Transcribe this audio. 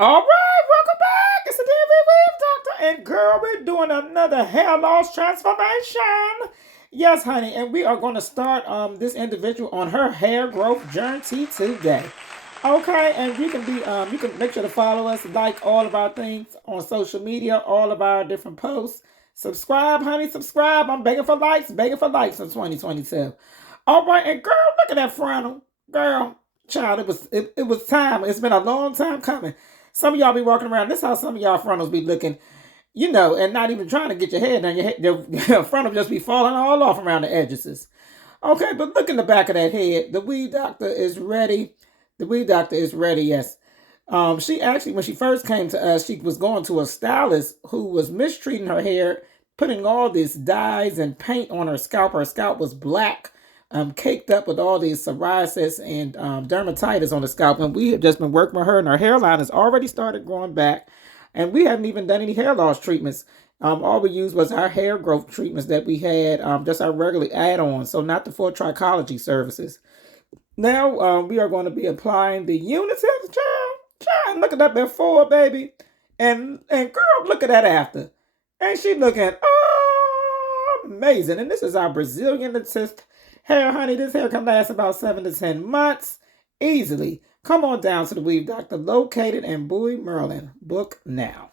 All right, welcome back. It's the DMV Weave Doctor. And girl, we're doing another hair loss transformation. Yes, honey. And we are going to start this individual on her hair growth journey today. Okay, and you can make sure to follow us, like all of our things on social media, all of our different posts. Subscribe, honey, subscribe. I'm begging for likes in 2022. All right, and girl, look at that frontal. Girl, child, it was time. It's been a long time coming. Some of y'all be walking around. This is how some of y'all frontals be looking, and not even trying to get your hair done. Your frontal just be falling all off around the edges. Okay, but look in the back of that head. The Weave Doctor is ready. The Weave Doctor is ready, yes. She actually, when she first came to us, she was going to a stylist who was mistreating her hair, putting all these dyes and paint on her scalp. Her scalp was black, caked up with all these psoriasis and dermatitis on the scalp. And we have just been working with her, and her hairline has already started growing back. And we haven't even done any hair loss treatments. All we used was our hair growth treatments that we had, just our regular add-ons, so not the full trichology services. Now we are going to be applying the units. Child, look at that before, baby. And girl, look at that after. And she looking amazing. And this is our Brazilian assist hair, honey. This hair can last about 7 to 10 months easily. Come on down to the Weave Doctor, located in Bowie, Maryland. Book now.